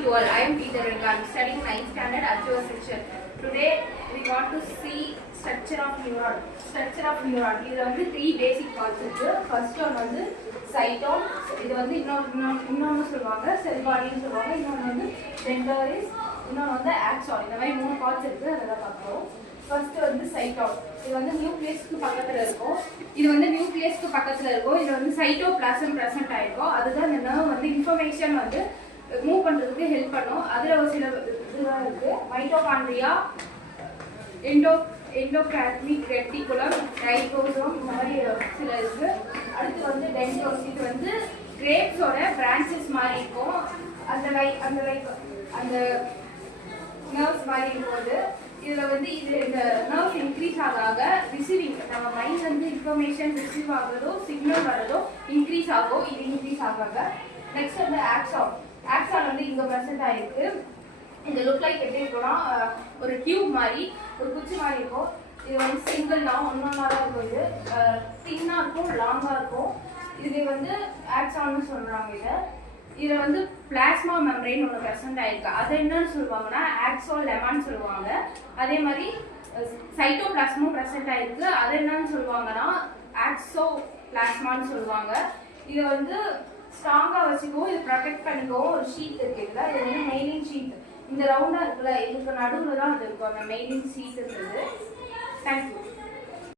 morning to all. I am Peter and I am studying 9th standard Arjuna section. Today we want to see structure of neuron. Structure of neuron. இது வந்து 3 basic parts இருக்கு. First one வந்து cytosol. இது வந்து இன்னொன்னு சொல்வாங்க cell body னு சொல்வாங்க. இன்னொன்னு வந்து dendrites. இன்னொன்னு வந்து axon. இந்த மாதிரி 3 parts இருக்கு. அதெல்லாம் பார்ப்போம். First வந்து cytosol. இது வந்து நியூக்ளியஸ்க்கு பக்கத்துல இருக்கும். இது வந்து நியூக்ளியஸ்க்கு பக்கத்துல இருக்கும். இது வந்து சைட்டோபிளாசம் பிரசன்ட் ஆயிருக்கும். அதுதான் இந்த நர்வ் வந்து இன்ஃபர்மேஷன் வந்து மூவ் பண்றதுக்கு ஹெல்ப் பண்ணும். அதுல ஒரு சில இதுதான் இருக்கு. மைட்டோகாண்ட்ரியா, எண்டோபிளாஸ்மிக் ரெட்டிகுலம், ரைபோசோம், இந்த மாதிரி சில இருக்கு. அடுத்து வந்து டென்ட்ரோஸ். இது வந்து கிரேப்ஸோட பிரான்ச்சஸ் மாதிரி இருக்கும். அந்த நர்வ்ஸ் மாதிரி இருக்கும்போது இதுல வந்து இந்த நர்வ்ஸ் இன்க்ரீஸ் ஆக ரிசீவிங் நம்ம மைண்ட் வந்து இன்ஃபர்மேஷன் ரிசீவ் ஆகுறதோ சிக்னல் வரதோ இன்க்ரீஸ் ஆகும். இது இன்க்ரீஸ் ஆகாங்க. நெக்ஸ்ட் வந்து ஆக்சான். ஆக்சான் வந்து இங்க பிரசன்ட் ஆயிருக்கு. இந்த லுக் லைக் எப்படி இருக்கும்னா ஒரு டியூப் மாதிரி ஒரு குச்சி மாதிரி இருக்கும். இது வந்து சிங்கிள் தான் ஒன்னொன்னா தான் இருக்கும். இது தின்னா இருக்கும், லாங்கா இருக்கும். இது வந்து ஆக்சான்னு சொல்றாங்க. இதை வந்து பிளாஸ்மா மெம்பரேன் ஒன்று ப்ரெசென்ட் ஆயிருக்கு. அது என்னன்னு சொல்லுவாங்கன்னா ஆக்சோலெமான்னு சொல்லுவாங்க. அதே மாதிரி சைட்டோபிளாஸ்மும் ப்ரெசென்ட் ஆயிருக்கு. அது என்னன்னு சொல்லுவாங்கன்னா ஆக்சோபிளாஸ்மான்னு சொல்லுவாங்க. இது வந்து ஸ்ட்ராங்காக வச்சுக்கவும் இது ப்ரொடெக்ட் பண்ணிக்கவும் ஒரு ஷீட் இருக்குல்ல, இது வந்து மெயிலிங் ஷீட். இந்த ரவுண்டாக இருக்குல்ல, இதுக்கு நடுவில் தான் அது இருக்கும். அந்த மெயிலிங் ஷீட் இருக்குது. தேங்க்யூ.